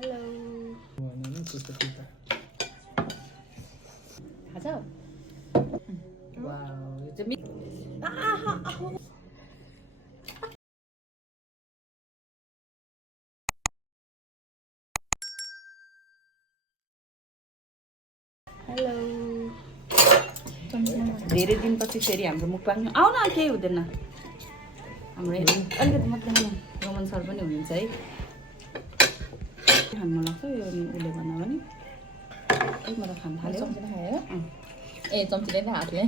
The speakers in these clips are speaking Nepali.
Hello. Warnanya tutup kita. 가자. 와우, 요즘 hello धेरै दिनपछि फेरि हाम्रो मुखपाङ आउन केही हुँदैन हाम्रो अलिकति मात्रै रोमन सर पनि हुनुहुन्छ है खानु मन लाग्छ यो उसले भन्दा पनि एक मात्र खान थाल्यो चम्ची खायो ए चम्चीले नै हातले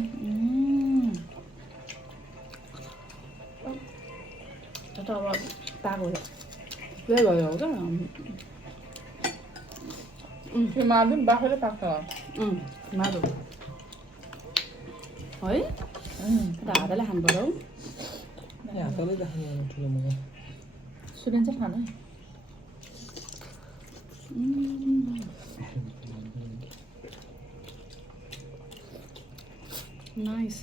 त अब पाएको पुरै भयो हो त्यो माल पनि बाख्राले पाक्छ माधो है हातले खानु पर्यो हातले देखाउनु ठुलो मगा सुरेन चाहिँ खानु nice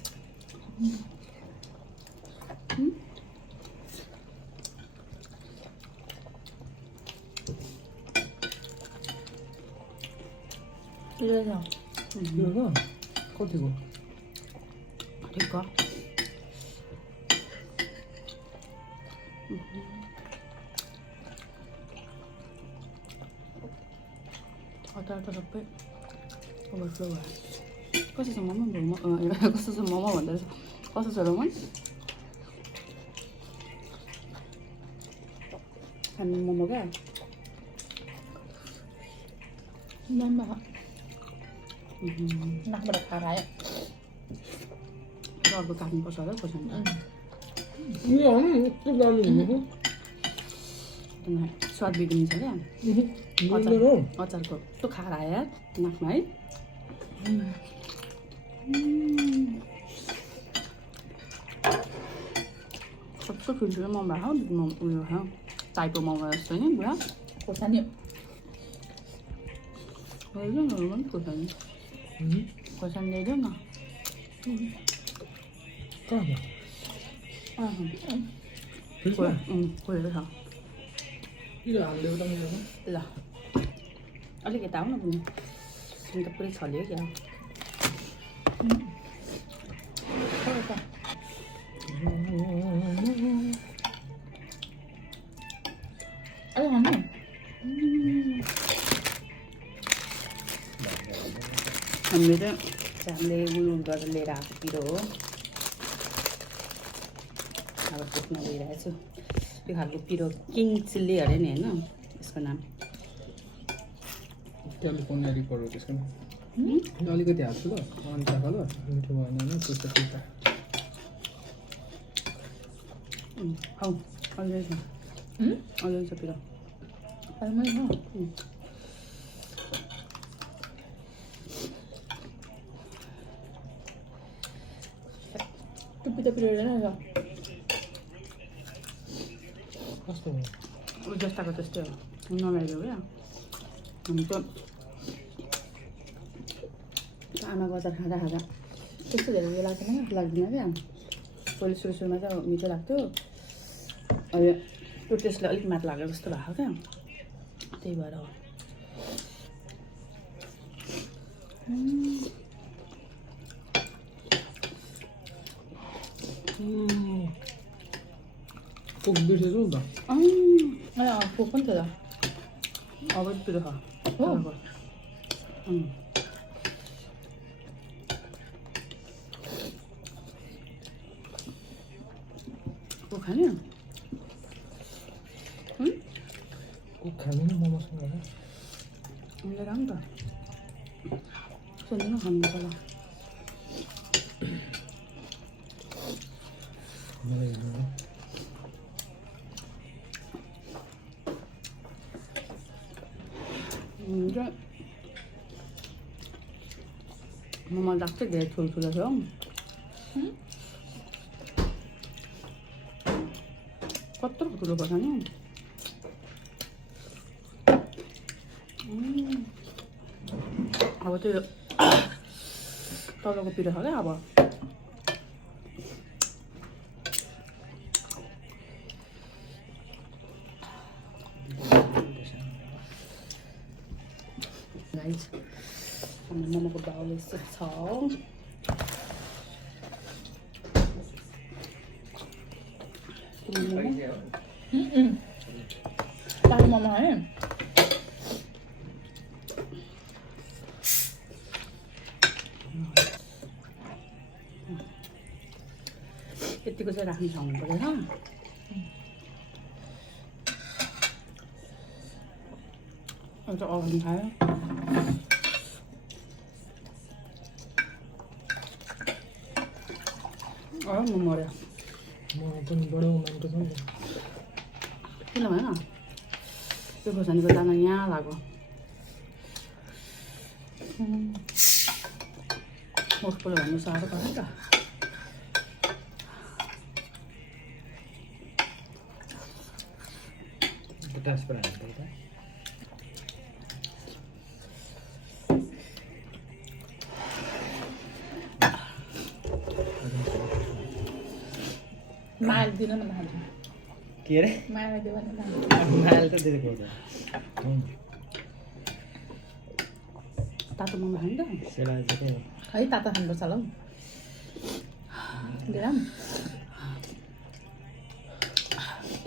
이래서 이거 커지고 될까? Ada tapi overflow ya. Kok sama mama belum? Kok sama mama mandar? Kok sama mama? Kan mama kan? Mama nak berkarai Kalau aku kan pas ada pas ada. 이거 또 나는 이거 Dengan स्वाद बिग्रिन्छ क्या 이거로 अचारको त्यो खाएर आयो नाकमा है सबसे ठुल्ठुलो मोमो भएको उयो टाइपको मोमो जस्तो नि पुरा 고사님 होइन खोर्सानी खोर्सानी ल्याइदेऊ न 까봐 खोलेर छ 이거 안 되고 당겨서 ल अलिक यता आउन पनि तिमी त पुरै छल्यो क्या 아니 아니 हामीले उयो गरेर लिएर आएको पिरो हो अब बोक्न गइरहेको छु यो खालको पिरो किङ चिल्ली अरे नि होइन यसको नाम क्यालिफोर्निया रिपर हो त्यसको अलिकति हाल्छु ल अन्त ल मिठो भएन तुतुप kita हौ अलि छ अलि छ पिरो 얼마나 뚜피도 필요해서 कस्तो उयो जस्ताको त्यस्तै हो नलाइदेऊ क्या हामी त आमाको अचार खाँदा खाँदा त्यस्तो धेरै उयो लाग्दैन लाग्दैन क्या पहिले सुरुमा चाहिँ मिठो लाग्थ्यो अहिले त्यो टेस्टले अलिक मात लाग्यो जस्तो भएको क्या त्यही भएर हो 꼭 밑에 쏜다 아 고펀트다 अब पिरो खा खाने 꼭 가면 뭐뭐 생각해 उसले राम त सोध्नु खानु होला मलाई हेर्नु मोमो लाग्छ धेरै ठुल्ठुलो छ कत्रो ठुलो पर्छ नि अब त्यो तलको पिरो छ क्या अब गाइस हाम्रो मोमोको बाउल यस्तो छ पानी मोमो है यतिको चाहिँ राख्नु सक्नु पर्दैन एउटा ओभन खायो मोमो रे म पनि बढाउँ मान्छे छ नि किन भएन त्यो खोर्सानीको दाना यहाँ लाग्यो मोटोले भन्नु साह्रो पर्छ त ट्रान्सफर हाल्नु पर्छ माल दिन न भाइ के अरे माल दियो भने भाइ माल त दिएको छ तातो मोमो खानु त सेला चाहिँ खै तातो खानुपर्छ होला हौ दिराम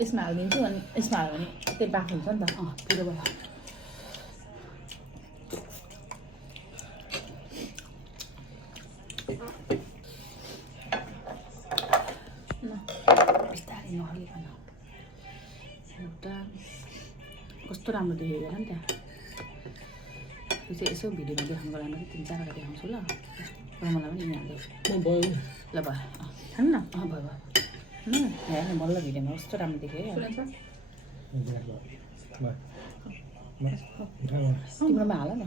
यसमा हालिदिन्छु अनि यसमा हाल्यो भने त्यही बाफ हुन्छ नि त पिरो भयो बिस्तारै नहलिकन एउटा कस्तो राम्रो देखेको होला नि त्यहाँ त्यो चाहिँ यसो भिडियोमा देखाउनुको लागि मात्रै 3-4 देखाउँछु ल मलाई पनि यिनीहरूले म भयो ल भयो खानु न भयो भयो हेर न बल्ल भिडियोमा कस्तो राम्रो देख्यो है तिम्रोमा हाल न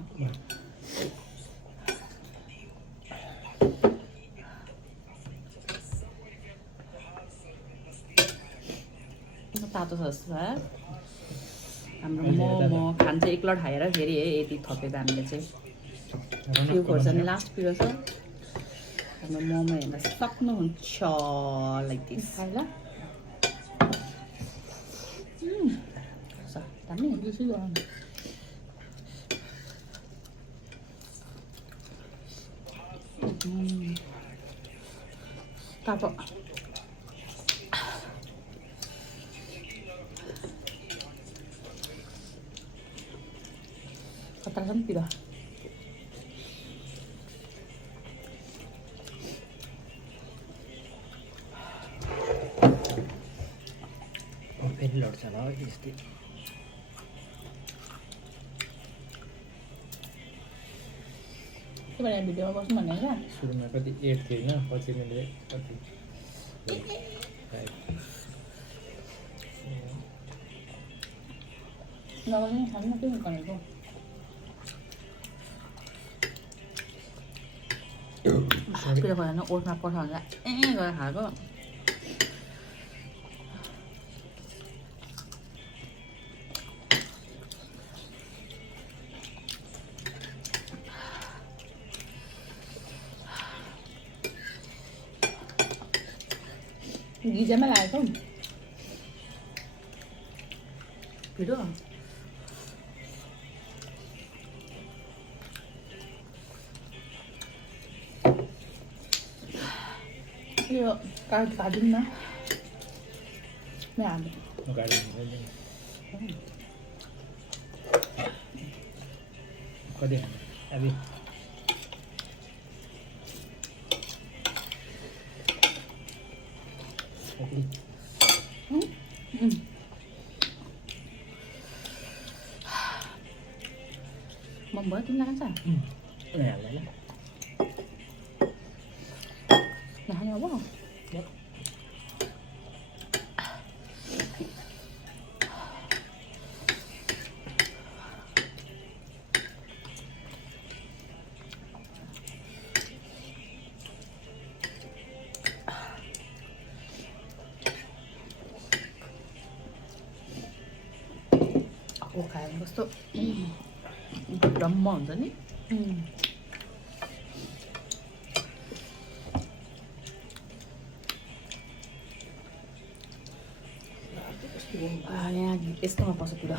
तातो छ जस्तो छ हाम्रो मोमो खान्छ एक्लो खाएर फेरि यति थपेको हामीले चाहिँ त्यो खोर्सानी लास्ट पिरो छ हाम्रो मोमो हेर्न सक्नुहुन्छ लाइक दिस खाइला दामी बेसी गरम तातो खतरा छ नि पिरो फेरि लड्छ होला है यस्तै के भने भिडियोमा बस्नु भने क्या सुरुमा कति 8 थियो होइन पछि मैले कति 5 नगर्नु खानु के भनेको पिरो भएन ओठमा पठाउँदा गरेर खाएको गिजामा लागेको पिरो यो कार्ड काटिदिउँ न म हाल्नु गाडी कति खानु अभी मम भयो तिमीलाई खान्छ हाल्दैन नखाने अब खाएर कस्तो डम्म हुन्छ नि यहाँ यस्तोमा पस्छ पुरा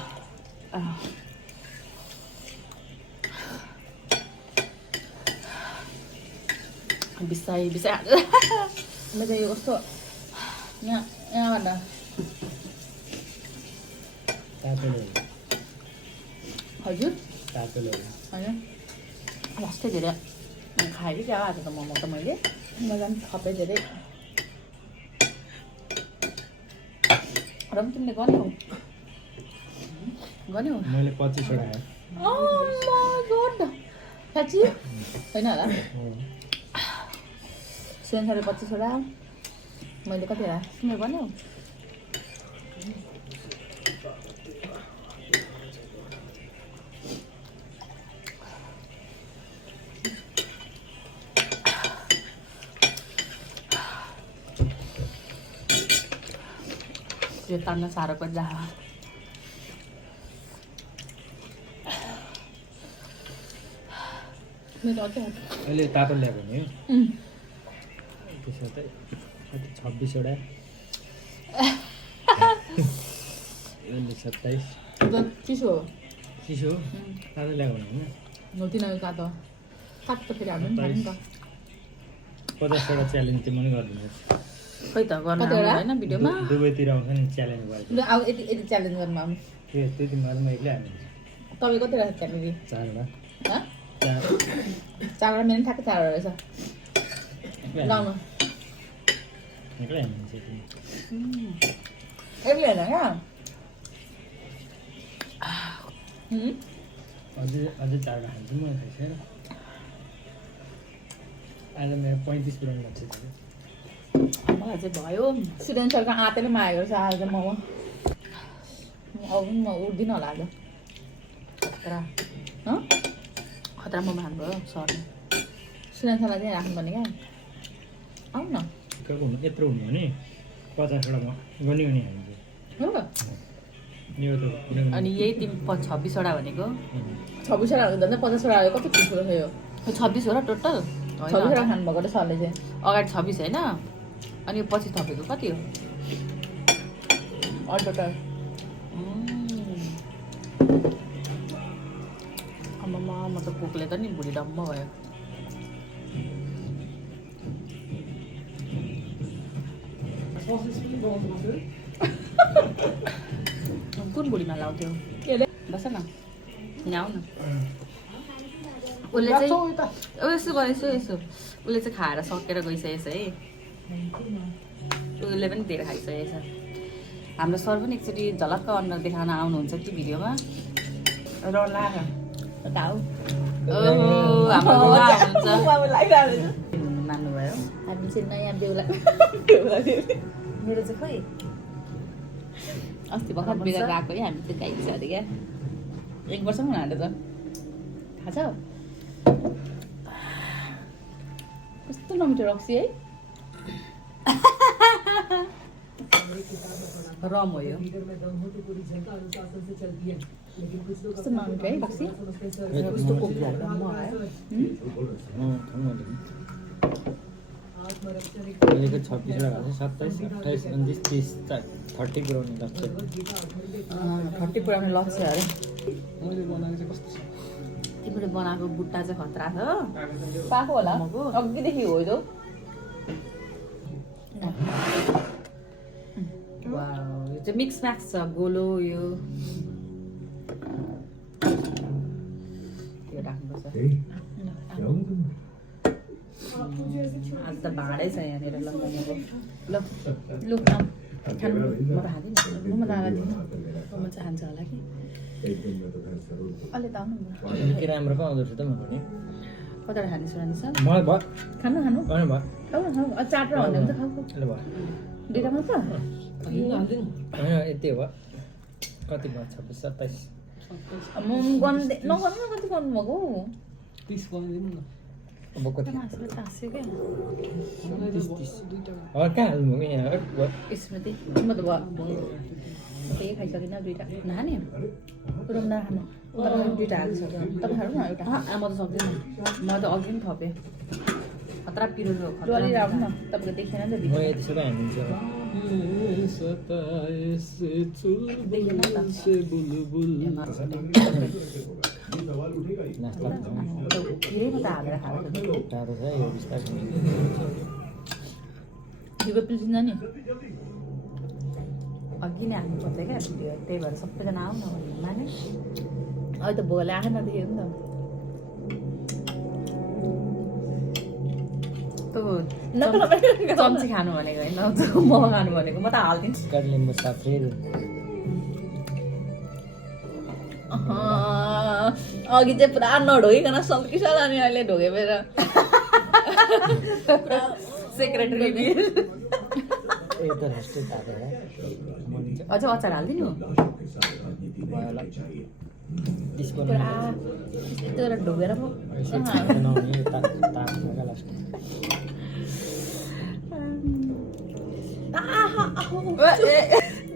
बिसाई बिसाई मेरो यो कस्तो यहाँबाट तातोले हजुर तातोले होइन लास्टै धेरै खाएँ क्या आज त मोमो त मैले मजा पनि थपे धेरै र पनि तिमीले गर्नु गर्नु मैले 25 वटा खाएँ Oh my god! साँच्ची होइन होला सेन्सरले 25 वटा मैले कति होला तिमीले गर्नु यो तान्न साह्रो पनि जा मेरो अझै अहिले तातो ल्याएको नि त्यसो त कति 26 वटा अहिले 27 चिसो हो चिसो तातो ल्याएको होइन तिनीहरू काँदो काट्छ फेरि हाम्रो पनि खाने नि त 50 वटा च्यालेन्ज चाहिँ मैले गरिदिन्छु खै त गर्न कतिवटा? होइन भिडियोमा दुबईतिर आउँछ नि च्यालेन्ज गरेको ल अब यति यति च्यालेन्ज गर्नु आउनु त्यति मात्र म एक्लै हालिदिन्छु तपाईँ कति रहेछ त्यहाँनिर 4 वटा हँ 4 चारवटा मेरो पनि ठ्याक्कै 4वटा रहेछ लाउनु एक्लै हालिदिन्छु तिमी एक्लै होइन क्या अझै 4 वटा खान्छु म खाइसकेर आज मेरो 35 पुऱ्याउनु भएको छ मलाई चाहिँ भयो स्टुडेन्ट सरको आँतेले मागेको छ आज मोमो अब पनि म उठ्दिनँ होला आज खतरा हँ खतरा मोमो खानुभयो सर स्टुडेन्ट सरलाई चाहिँ राख्नुपर्ने क्या आउनु न ठिक्कको हुनु यत्रो हुनु भने 50 वटा गनी गनी हालिदिन्छु हो यो त कुनै अनि यही तिमी 26 वटा भनेको 26 वटा झन् 50 वटा कति ठुल्ठुलो छ यो 26 वटा टोटल 26 वटा खानुभएको त सरले चाहिँ अगाडि 26 होइन अनि यो पछि थपेको कति हो अल टोटल आमामा म त कुकले त नि भुँडी डम्म भयो कुन भुँडीमा लाउँथ्यो बस न यहाँ आऊ न उसले चाहिँ यसो गर यसो यसो उसले चाहिँ खाएर सकेर गइसकेछ है उसले पनि धेरै खाइसकेछ हाम्रो सर पनि एकचोटि झलक्क अनुहार देखाउन आउनुहुन्छ कि भिडियोमा र लाग ओहो हाम्रो बुबा हुनुहुन्छ मान्नुभयो हामी चाहिँ नयाँ बेहुला मेरो चाहिँ खोइ अस्ति भर्खर बिगा गएको है हामी चाहिँ गाइन्छ अरे क्या 1 वर्ष पनि हुनु त थाहा छ कस्तो नमिठो रक्सी है रम हो यो कस्तो नमिठो है रक्सी कस्तो कोक्ला डम्म आयो अहिलेको 26 वटा खान्छ 27 28 29 30 30 पुऱ्याउने लक्ष्य 30 पुऱ्याउने लक्ष्य अरे मैले बनाएको चाहिँ कस्तो छ तिमीले बनाएको बुट्टा चाहिँ खतरा छ पाएको होला मोमोको? अघिदेखि हो यो वाउ यो चाहिँ मिक्स म्याक्स छ गोलो यो यो राख्नुपर्छ आज त भाँडै छ यहाँनिर ल मोमोको ल लु खानु म त खाँदिनँ म दादा दिनु म चाहिँ खान्छ होला कि अलि त आउनु न के राम्रो पो आउँदो रहेछ त म पनि कतिवटा खाने सुनानी छ मलाई भयो खानु खानु भने भयो खाऊ खाऊ चाट र भन्दा पनि त खाऊ ल भयो दुइटा मात्र होइन यति हो कति भयो 26 27 म गर्नु नगर्नु न कति गर्नुभएको 30 बनाइदिनु न अब कति मासुले तास्यो क्या 30 अब कहाँ हाल्नुभयो कि यहाँ स्मृति म त भयो केही खाइसकेन दुइटा नखाने पुरा नखानु तपाईँ दुइटा हालिसक्यो तपाईँ खानु न एउटा म त सक्दिनँ म त अघि पनि थपेँ खतरा पिरो डोली राख्नु न तपाईँको देखेन नि त म भिडियो यति सबै हालिदिन्छु देखेन त नाच्दा धेरै मात्रै हालेर खाएको तातो छ यो बिस्तारै हिगो पिल्सिन्छ नि अघि नै हाल्नु पर्छ क्या भिडियो त्यही भएर सबैजना आउन भन्नु माने अहिले त भोगले आँखा नदेखेको नि त चम्ची खानु भनेको होइन मोमो खानु भनेको म त हालिदिन्छु काट्लिम्बो साफ्रेर अघि चाहिँ पुरा नढोगिकन सल्किसा अनि अहिले ढोगेर सेक्रेटरी ए त हस्टे तातो है मनिन्छ अझ अचार हालिदिनु मलाई डिस्को पुरा यस्तो गरेर ढोगेर पो बनाउने तातो छ लास्ट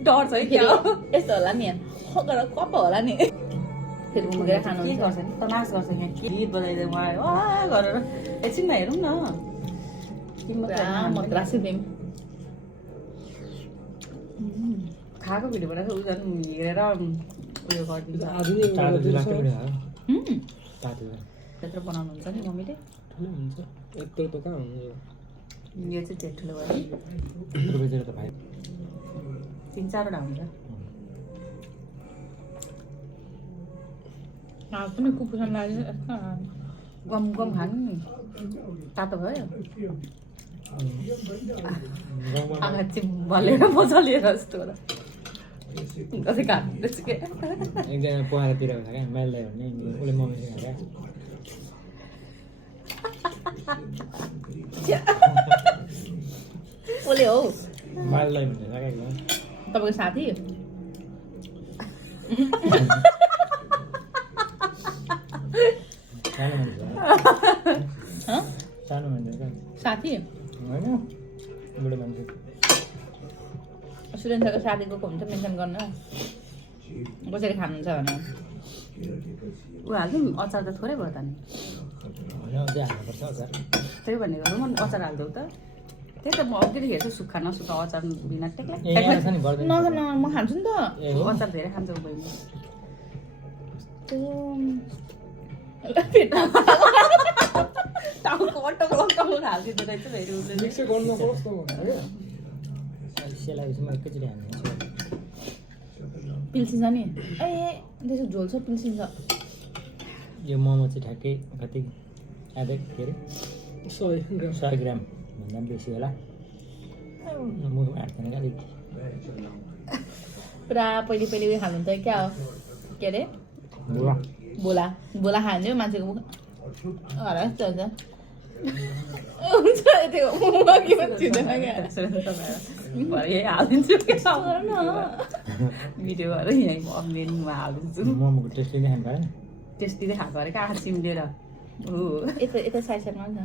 डर छ है क्या यस्तो होला नि गरेर कप होला नि फेरि पुगेर के खानुहुन्छ गर्छ नि तमास गर्छ यहाँ गीत बजाइदियो उहाँ वा गरेर एकछिनमा हेरौँ न पुरा मद्रासी फिल्म खाएको भिडियो बनाएको उ झन् हेरेर उयो गरिदिन्छ आज नै एउटा तातो दिन्छ। लास्ट पनि हो तातो त्यत्रो बनाउनुहुन्छ नि मम्मीले ठुलो हुन्छ यत्रो त कहाँ हुन्छ यो? यो चाहिँ धेरै ठुलो भयो रुपैयाँ त भाइ 3-4 हुन्छ पनि कुकुरसँग लाग्यो गम गम खानु नि तातो भयो गाउँमा आँखा चाहिँ बलेर बजलिएर जस्तो होला कसै खाँदैछ क्या एकजना पोखरातिर हुन्छ क्या माइलदाई भन्ने उसले मम्मीसँग क्या कसले हो माइलदाई भन्छ क्या एकदम तपाईँको साथी सानो मान्छे हँ? सानो मान्छे क्या साथी होइन बुढो मान्छे सुरेन्द्रको साथीको को हुन्छ मेन्सन गर्न कसरी खानुहुन्छ भने ऊ हाल्दिउँ अचार त थोरै भयो त नि होइन अझै हाल्नुपर्छ अचार त्यही भनेको रुमन अचार हालिदेऊ त त्यही त म अघिदेखि हेर्छु सुक्खा नसुक्खा अचार बिना टेक्ला ए यहाँ छ नि बढ्दैन न म खान्छु नि त ए हो अचार धेरै खान्छ ऊ बहिनी टाउको अटो हालिदिँदो रहेछ फेरि उसले मिक्सै गर्नु नपरोस् त भनेर क्या। सेलाएपछि म एकैचोटि हाल्दिन्छु पिल्सिन्छ नि ए त्यसो झोल छ पिल्सिन्छ यो मोमो चाहिँ ठ्याक्कै कति आधा के अरे 100 ग्राम 100 ग्राम भन्दा पनि बेसी होला मुखमा हाट्दैन क्या अलिक पुरा पहिले पहिले उयो खानुहुन्छ क्या हो के अरे बुवा बोला बोला खायो मान्छेको मुख हरा जस्तो हुन्छ त्यो मुखमा के पनि छुँदैन क्या भरे यही हालिदिन्छु गर न भिडियो गरेर यहीँ मेनुमा हालिदिन्छु मोमोको टेस्टले नै खानु पाएन टेस्टी चाहिँ खाएको अरे आँखा चिम्लेर हो यता यता साइड साइडमा नि त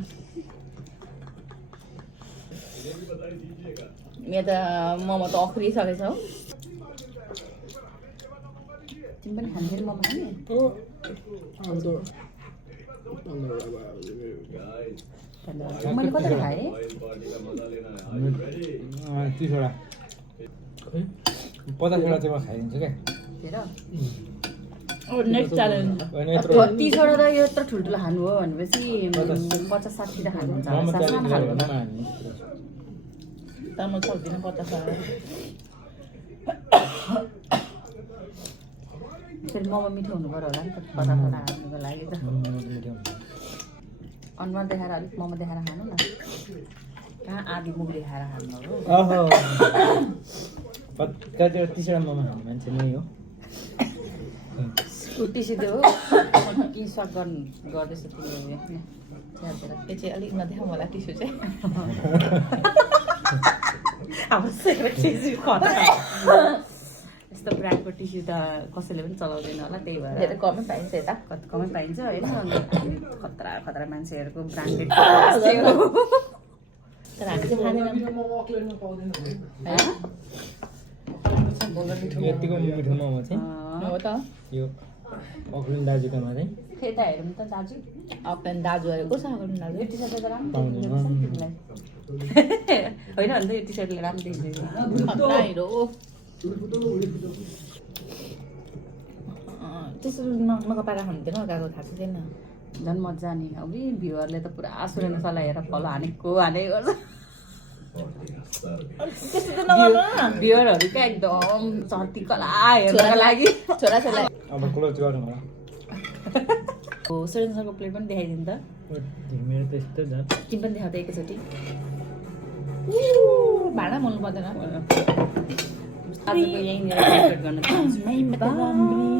यहाँ त मोमो त अख्रिसकेछ हौ तिमी पनि खान्छौ मोमो खाने हो अब त मैले कति खाएँ 30वटा 50वटा चाहिँ म खाइदिन्छु क्या हेर अब नेक्स्ट च्यालेन्ज होइन यत्रो 30वटा त यो यत्रो ठुल्ठुलो खानु हो भनेपछि 50-60 त खानुहुन्छ होला मोमो सानो चालिस खानु ग्राम हाल्नु त म सक्दिनँ 50 फेरि मोमो मिठो हुनु पऱ्यो होला नि त 50वटा हाल्नुको लागि त मिठो हुन्छ अनुहार देखाएर अलिक मोमो देखाएर खानु न कहाँ आधी मुख देखाएर खानु हो ओहो 30वटा मोमो खाने मान्छे मै हो उटिसिँदै हो कि सक गर्दैछ तिमीले यो चाहिँ अलिक नदेखाउँ होला टिस्यु चाहिँ अब सेक्रेट टिस्यु खतरा यस्तो ब्रान्डको टिस्यु त कसैले पनि चलाउँदैन होला त्यही भएर धेरै कमै पाइन्छ यता कमै पाइन्छ होइन अनि खतरा खतरा मान्छेहरूको ब्रान्डेड तर हामी चाहिँ खाँदैनौँ मोमो अक्लेटमा पाउँदैन यतिको मिठो मोमो चाहिँ हो त यो अक्लिन दाजुकोमा चाहिँ यता हेरौँ त दाजु अप्लाइन दाजुहरू कोसँग गर्नु दाजु यो टी सर्ट त राम्रो पाउँदैन। देखिँदो रहेछ नि तिमीलाई होइन भने त यो टी सर्टले राम्रो देखिँदैन खतरा हिरो त्यसरी नगपाएर खानुहुँदैन गएको थाहा छैन झन् मजा नि अब भ्युवरले त पुरा सुरेन्द्र सरलाई हेरेर फलो हानेको गर्छ त्यस्तो त नगर्नु न भ्युवरहरू क्या एकदम चर्ती कला हेर्नको लागि छोराछोरीलाई अब क्लोज गरौँ होला सुरेन्द्र सरको प्लेट पनि देखाइदिनु त मेरो त यस्तो झन् तिमी पनि देखाउ त एकैचोटि भाँडा मोल्नु पर्दैन आजको यहीँनिर कम्प्लिट गर्न चाहन्छु